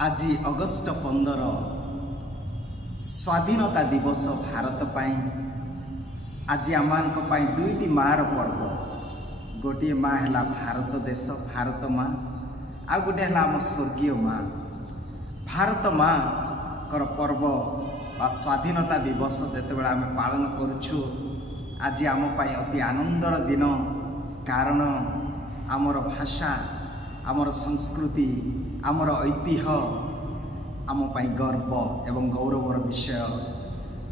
आज अगस्ट 15 स्वाधीनता दिवस भारत पाई आज आम दुईटी मार पर्व गोटे माँ है भारत देश भारत माँ आ गोटे है आम स्वर्गीय माँ भारत माँ कर पर्व स्वाधीनता दिवस जिते आम पालन करुछु आज आम अति आनंदर दिन कारण आमर भाषा आमर संस्कृति आमर ऐतिह्य आम गर्व एवं गौरवर विषय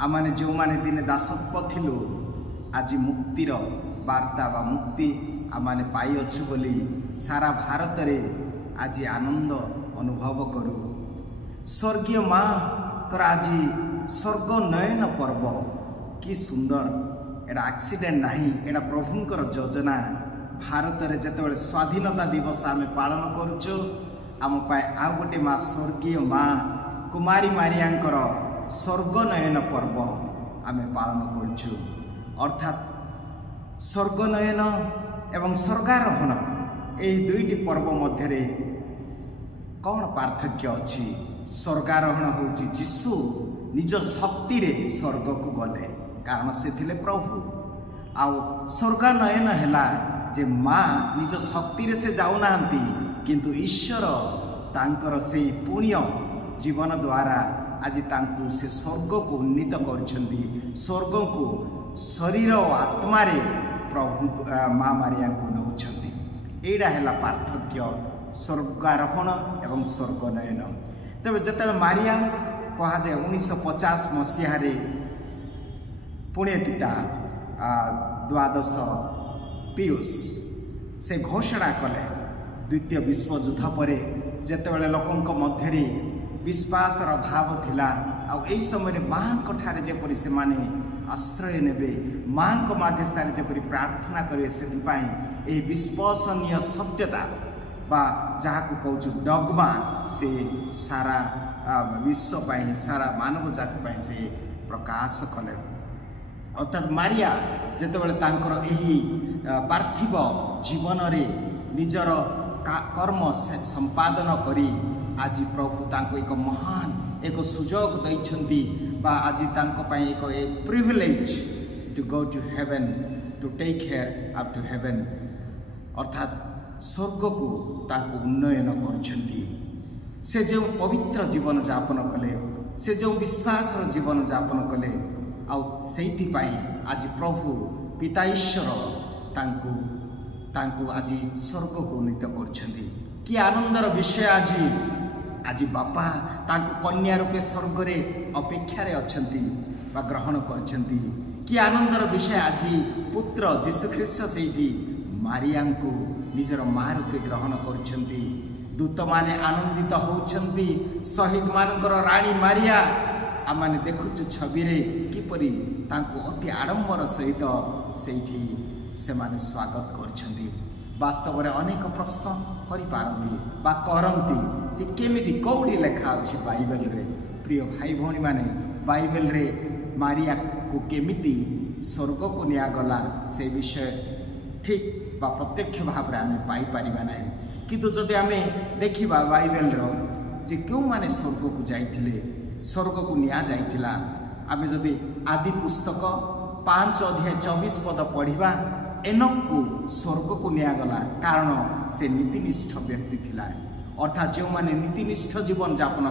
आमने जो माने दिने दासत्व थिलु आज मुक्तिर वार्ता बा मुक्ति आमने पाई अच्छु बोली सारा भारत रे आज आनंद अनुभव करू। स्वर्गीय माँ कर आज स्वर्ग नयन पर्व कि सुंदर एटा एक्सीडेंट नहीं एटा प्रभुंकर योजना भारत रे जेतेबेले स्वाधीनता दिवस आम पालन करुचु आम आ गोटे माँ स्वर्गीय माँ कुमारी मारियांकर स्वर्ग नयन पर्व आम पालन करुचु अर्थात स्वर्ग नयन एवं स्वर्गारोहण यही दुईटी पर्व मध्य कौन पार्थक्य अच्छी। स्वर्गारोहण होची जीशु निज शक्ति रे स्वर्ग को गले कारण से थिले प्रभु आउ स्वर्गानयन हैला जे माँ निज शक्ति रे से जाऊना किंतु ईश्वर तांकर से पुण्य जीवन द्वारा आज तांकु से स्वर्ग को उन्नीत करछंती स्वर्ग को शरीर और आत्मा रे प्रभु माँ मारिया को नौछंती एडा हैला पार्थक्य स्वर्गारोहण एवं स्वर्गनयन। तबे जते मारिया कहा जाए 1950 मसीह पुण्य पिता द्वादश पियूष से घोषणा कले द्वितीय विश्व युद्ध पर जेतेबेले लोकंक मध्य विश्वासर अभाव थिला आ एई समय माँ ठारे जेपरि से माने आश्रय नेबे माँ मध्यस्थान जेपरि प्रार्थना करेंगे से विश्वसनीय सत्यता बा जहाँ को कहूँ डगमा से सारा विश्व पाई सारा मानव जाति पाई से प्रकाश कले अर्थात मारिया जेतेबेले तांकर एही पार्थिव जीवन रे निजर कर्म संपादन करी आज प्रभु तांको एक महान एक सुजोग दैछंती बा आज तांको पाई एक privilege to go to heaven to take care up to heaven अर्थात स्वर्ग को तांको उन्नयन करछंती से जो पवित्र जीवन यापन कले से जो विश्वास जीवन यापन कले आ आज प्रभु पिता ईश्वर तांको तांको आज स्वर्ग को उन्नीत करछंती कि आनंदर विषय आज बापा तांको कन्या रूपे स्वर्ग रे अपेक्षा रे अछंती बा ग्रहण करछंती कि आनंदर विषय आज पुत्र जीशु ख्रीष्ट सेठी मारिया को निजर माँ रूपे ग्रहण करछंती दूत माने आनंदित होउछंती शहीद मानकर रानी मारिया आमाने देखुछु छवि रे किपरि तांको अति आडंबर सहित सेठी से माने स्वागत करछंती। वास्तव में अनेक प्रश्न करि पारंती बा करंती जे केमिति कौड़ी लेखा अछि बाइबल रे। प्रिय भाई भौणी माने बाइबल रे मारिया को केमिति स्वर्ग को निया गला से विषय ठीक बा प्रत्यक्ष भाव रे आमे पाई परिबा नै किंतु जदि आमे देखिबा बाइबल रो जे क्यों माने स्वर्ग को जाइथिले स्वर्ग को निया जाइथिला आमे जदि आदि पुस्तक 5 अध्याय 24 पद पढ़िबा एनक को स्वर्ग को निया गला कारण से नीतिनिष्ठ व्यक्ति थिला अर्थात जो माने नीतिनिष्ठ जीवन यापन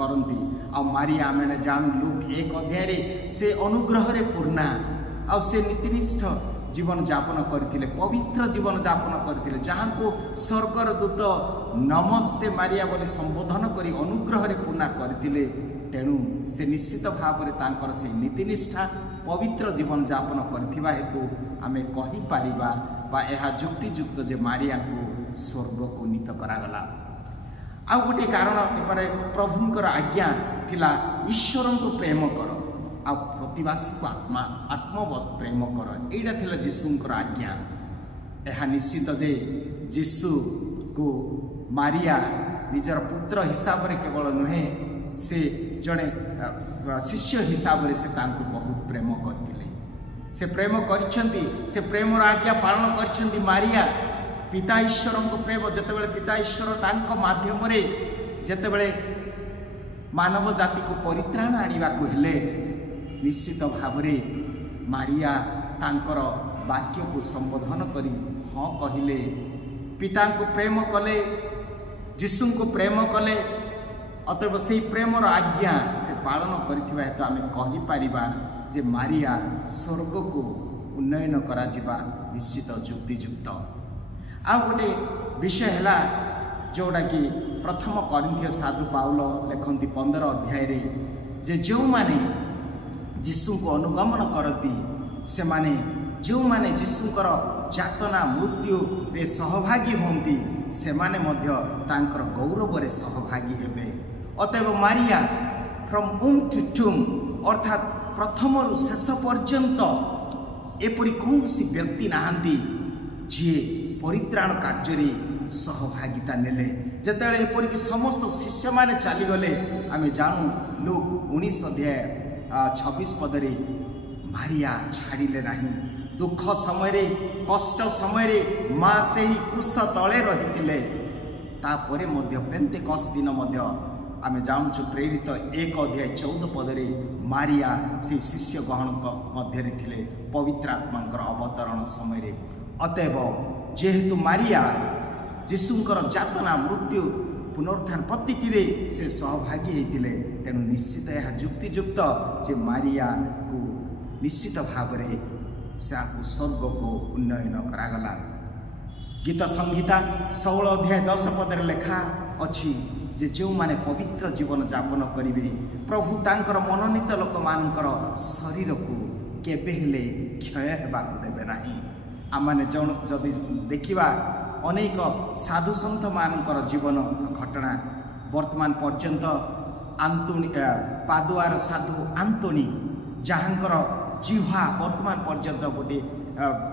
करंती आ मारिया मैंने जानू लूक 1 अध्याय रे से अनुग्रह रे पूर्णा आ से नीतिनिष्ठ जीवन यापन करथिले पवित्र जीवन यापन करथिले जहाँ को स्वर्गर दूत नमस्ते मारिया बोली संबोधन करी अनुग्रह रे पूर्णा करथिले तेणु से निश्चित भाव में तांकर से नीतिनिष्ठा पवित्र जीवन यापन करथिबा हेतु आमे कहि पारिबा बा एहा जुक्तियुक्त जे मारिया को स्वर्ग को नीत करागला। आ गोटे कारण एपारे प्रभुंकर आज्ञा थिला ईश्वर को प्रेम कर आ प्रतिवासी को आत्मवत प्रेम कर एटा थिला जीशुंकर आज्ञा। एहा निश्चित जे जीशु को मारिया निजर पुत्र हिसाब रे केवल नुहे से जड़े शिष्य हिसाब से तांको बहुत प्रेम करथिले से प्रेम करछंती से प्रेमर आज्ञा पालन करछंती मारिया पिता ईश्वर को प्रेम जितेबाला पिता ईश्वर तांको माध्यम रे जितेबाला मानव जाति को परित्राण आनिबा को हेले निश्चित भावरे मारिया तांकर वाक्य को संबोधन करी हाँ कहिले पिता को प्रेम कले जीशु को प्रेम कले अतएव से प्रेमर आज्ञा से पालन करिथिबा हेतु आमे कहि परिबा जे मारिया स्वर्ग को उन्नयन करा जिबा निश्चित युक्तियुक्त। आ गोटे विषय है जोटा कि प्रथम करिन्थिय साधु पाउल लिखती 15 अध्याय रे जे जो माने जीशु को अनुगमन करती से माने जो माने जीशुकर जातना मृत्यु रे सहभागी होंती से माने मध्य तांकर गौरव रे सहभागी हेबे। अतएव मारिया फ्रॉम वूम टू टूम अर्थात प्रथम रु शेष पर्यंत एपरी कौनसी व्यक्ति नहांती जी परित्राण कार्य सहभागिता नेले जेतेबेले एपरिक समस्त शिष्य माने चलीगले आमे जानू लूक 19 अध्याय 26 पदरे मारिया छाड़िले नहीं दुख समय कष्ट समय माँ से ही क्रूस तले रही तापरे मध्य पेंतेकस्ट दिन मध्य आमे जानूँ प्रेरित 1 अध्याय 14 पदरे मारिया से शिष्य गहन मध्य थिले पवित्र आत्मांकर अवतरण समय। अतएव जेहेतु मारिया जीशुंकर जातना मृत्यु पुनरुत्थान प्रतिटी से सहभागी होते तेणु निश्चित यह युक्तियुक्त जे मारिया को निश्चित भाव में स्वर्ग को उन्नयन करागला। गीत संहिता 16 अध्याय 10 पदर लेखा अच्छी जे जो माने पवित्र जीवन यापन करिवे प्रभु तांकर मनोनीत लोक मानकर शरीर को केबे हेले क्षय हेबाकु देबे नाही। आमाने जदि देखिबा अनेक साधु सन्थ मानकर जीवन घटना वर्तमान पर्यंत आंतोनी पादुआर साधु आंतोनी जहाँकर जिह्वा वर्तमान पर्यंत गोटे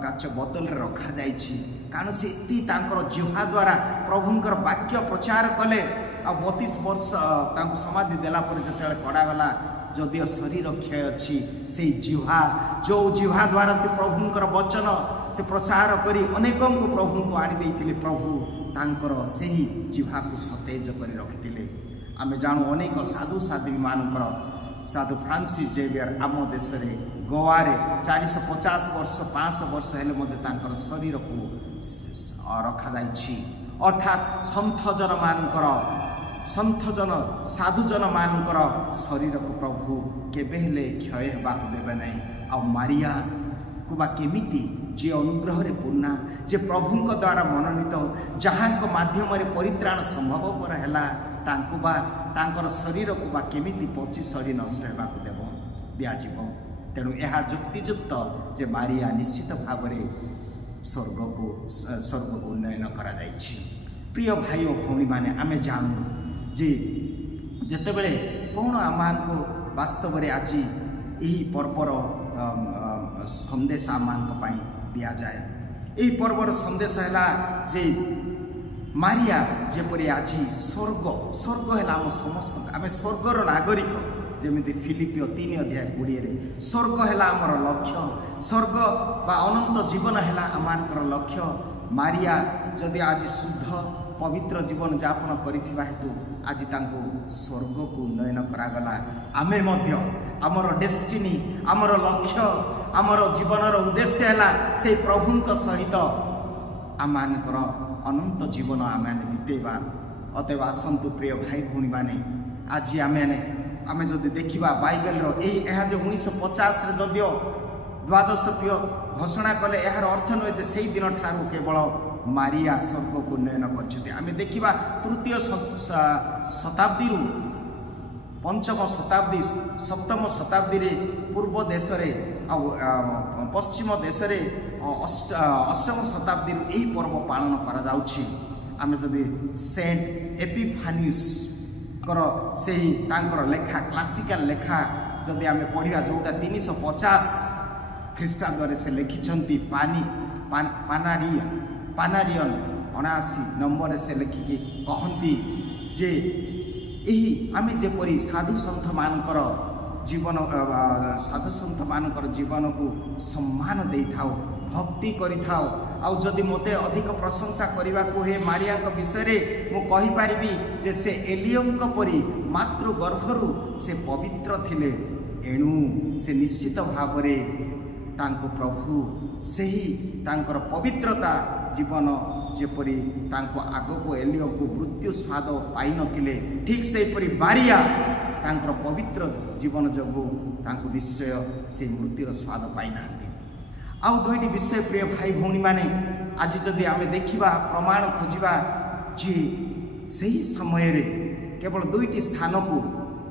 काच बोतल रखा जाइछि कारण से तांकर जिह्वा द्वारा प्रभुंकर वाक्य प्रचार कले आ 32 वर्ष तांको समाधि देला पर जते कड़ागला जदिओ शरीर क्षय अच्छी से जिह्वा जो जिह्वा द्वारा से प्रभुंकर वचन से प्रसार करी अनेकों को प्रभु को आनी देइथिले प्रभु तांकर से ही जिह्वा को सतेज करी रखिथिले। आमे जानू अनेक साधु साध्वी मानकर साधु फ्रांसिस जेवियर आम देश में गोवा रे 450 वर्ष 500 वर्ष हेले मध्य तांकर शरीर को रखा जाइछि अर्थात सन्थ जन साधुजन मानकर शरीर को प्रभु केबे हेले क्षय हेबाकु देबे नै। आ मारिया को बा केमिति जे अनुग्रह रे पूर्णा जे प्रभुंक द्वारा मनोनीत जहाँ माध्यम रे परित्राण संभवपर हैला तांको बा तांकर शरीर को बा केमिति पची सड़ी नष्ट हेबाकु देबो दियाजिबो। तेणु यह युक्तियुक्त जे मारिया निश्चित भाव में स्वर्ग को उन्नयन करा जाइछि। प्रिय भाई और भौणी माने आमे जानू जे जेतेबेले कौन आमान को वास्तव में आज यही पर्वर संदेश आमान को पाई दिया जाए। यही पर्वर संदेश है जे मारिया जेपरी आज स्वर्ग है आम समस्त आम स्वर्गर नागरिक जमी फिलिपियो 3 अध्याय 20 स्वर्ग है आमर लक्ष्य स्वर्ग बा अनंत जीवन है आमानकर लक्ष्य। मारिया जदि आज शुद्ध पवित्र जीवन यापन करिथिबा हेतु आज तांको स्वर्ग को उन्नयन करागला। आमे मध्य आमर डेस्टिनी आमर लक्ष्य आमर जीवनर उद्देश्य है से प्रभुंक सहित आमानकर अनंत जीवन आमे बीतेबा। अतएव आसंतु प्रिय भाई भौणी माने आज आमे जदि देखिबा बाइबल रो यह जो 1950 रे जदिओ द्वादशप्रिय घोषणा कले यार अर्थ नुहे जे से दिन ठारू केवल मारिया स्वर्ग को उन्नयन करछथि। आमे देखिबा तृतीय शताब्दी रु पंचम शताब्दी सप्तम शताब्दी रे पूर्व देश रे पश्चिम देश रे अष्टम शताब्दी रु एही पर्व पालन करा जाउछि। आमे जदि सेंट एपिफानियस कर से तांकर लेखा क्लासिकल लेखा जदि आमे पढ़िया जोटा 350 ख्रीष्टाब्द से लिखिछंती पानारियन 79 नंबर से लिखिकी कहती जे यही आमे जेपरी साधु सन्थ मानकर जीवन साधु सन्थ मानकर जीवन को सम्मान दे थाओ भक्ति करि थाओ आउ जदि मते अधिक प्रशंसा करने को हे मारिया विषय मु कहि पारिबी जे से एलियम परी मातृ गर्भरु से पवित्र थिले एणु से निश्चित भाव तांको प्रभु से ही तांकर पवित्रता जीवन जेपरी तांको आग को एलियम को मृत्यु स्वाद पाई नथिले ठीक से परी मारिया तांकर पवित्र जीवन जोगु तांको निश्चय से मृत्युर स्वाद पाई नांती। आउ दुईटी विषय प्रिय भाई भौणी माने आज जदि आमे देखिबा प्रमाण खोजिबा जे सही समय रे केवल दुईटी स्थान को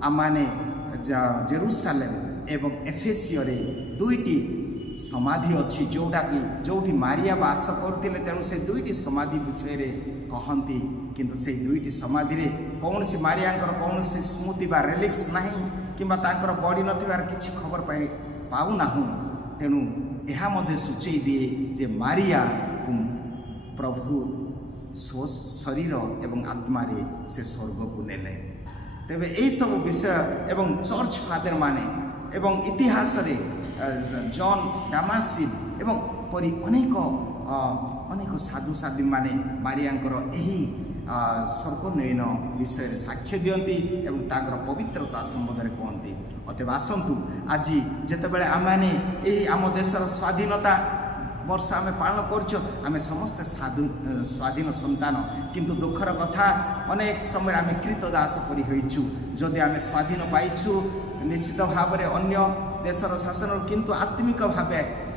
आमाने जेरूसालेम एवं एफेसियो रे दुईटी समाधि अच्छी जोटा कि जोठी मारिया बास करते तेणु से दुईटी समाधि विषय रे कहती किंतु से दुईटी समाधि रे कौन सी मारिया कौन सी स्मृति बा रेलिक्स नहीं किंबा तांकर बड़ी नथिबार किछि खबर पाऊ नाहु तेणु यह मध्य सूचई दिए जे मारिया प्रभु शरीर एवं आत्मा रे से स्वर्ग को नेले। तेबे एई सब विषय एवं चर्च फादर माने एवं इतिहास रे जॉन डामासिन एवं परी अनेक अनेक साधु साधी माने मारियांकर एही स्वर्गनयन विषय साक्ष्य दियंती एवं तांकर पवित्रता संबंध में कहती। अतएव आसतु आज जितेबाला आम आम देशर स्वाधीनता वर्ष आम पालन कर समस्ते स्वाधीन संतान किंतु दुखर कथा अनेक समय आम कृतदास परी होइछु जदि आम स्वाधीन पाइछु निश्चित भाव में अन्य देशर शासन किंतु आत्मिक भाव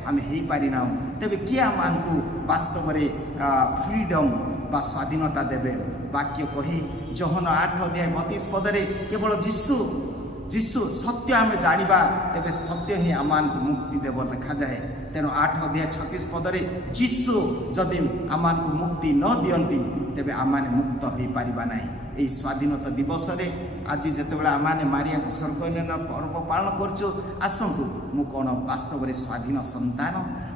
आम हो पारिना तेबे किए आमको वास्तव में फ्रीडम बा स्वाधीनता देवे वाक्य कही जहन 8:32 पदरे केवल जीशु सत्य आम जानिबा तेबे सत्य ही आम मुक्ति देव लिखा जाए। तेणु 8:36 पदरे जीशु जदि आम मुक्ति न दियंती तेबे आमाने मुक्त हो पारिबा नाही। यही स्वाधीनता दिवस रे आज जितेबाला आमाने मारिया स्वर्गनयन पर्व पालन करछु आसतु मु कौन वास्तव में स्वाधीन संतान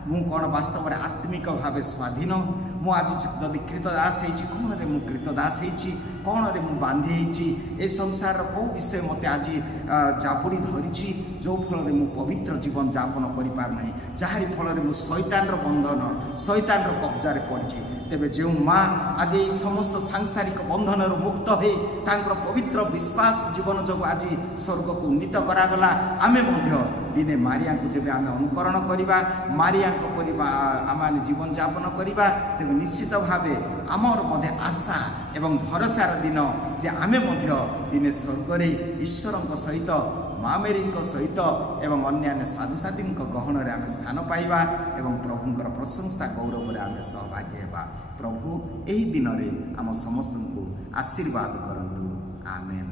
मु कौन वास्तव में आत्मिक भाव स्वाधीन मु आज जदि कृतदास होइछि कौन रे मु कृतदास होइछि कौन रे मु बांधी होइछि ए संसार को विषय मते आज जापुड़ी धरिछि जो फल रे मु पवित्र जीवन यापन करि पार नाही जहारी फल रे मु शैतान रो बंधन शैतान रो कब्जा रे पड़छि। तेबे जो माँ आज ये समस्त सांसारिक बंधन मुक्त हो तांकर पवित्र विश्वास जीवन जो आज स्वर्ग को उन्नीत करागला आमे मध्य दिने मारिया को जब आम अनुकरण करवा मारिया आम जीवन यापन करवा तेज निश्चित भाव आमर मध्य आशा एवं भरोसार दिन जे आमे मध्य दिने स्वर्ग ईश्वर सहित माँ मेरी सहित एवं अन्य साधुसाथी गहन में आम स्थान पाइबा एवं प्रभुंर प्रशंसा गौरव में आम सहभागी होगा। प्रभु यही दिन में आम समस्त को आशीर्वाद करंतु। आमेन।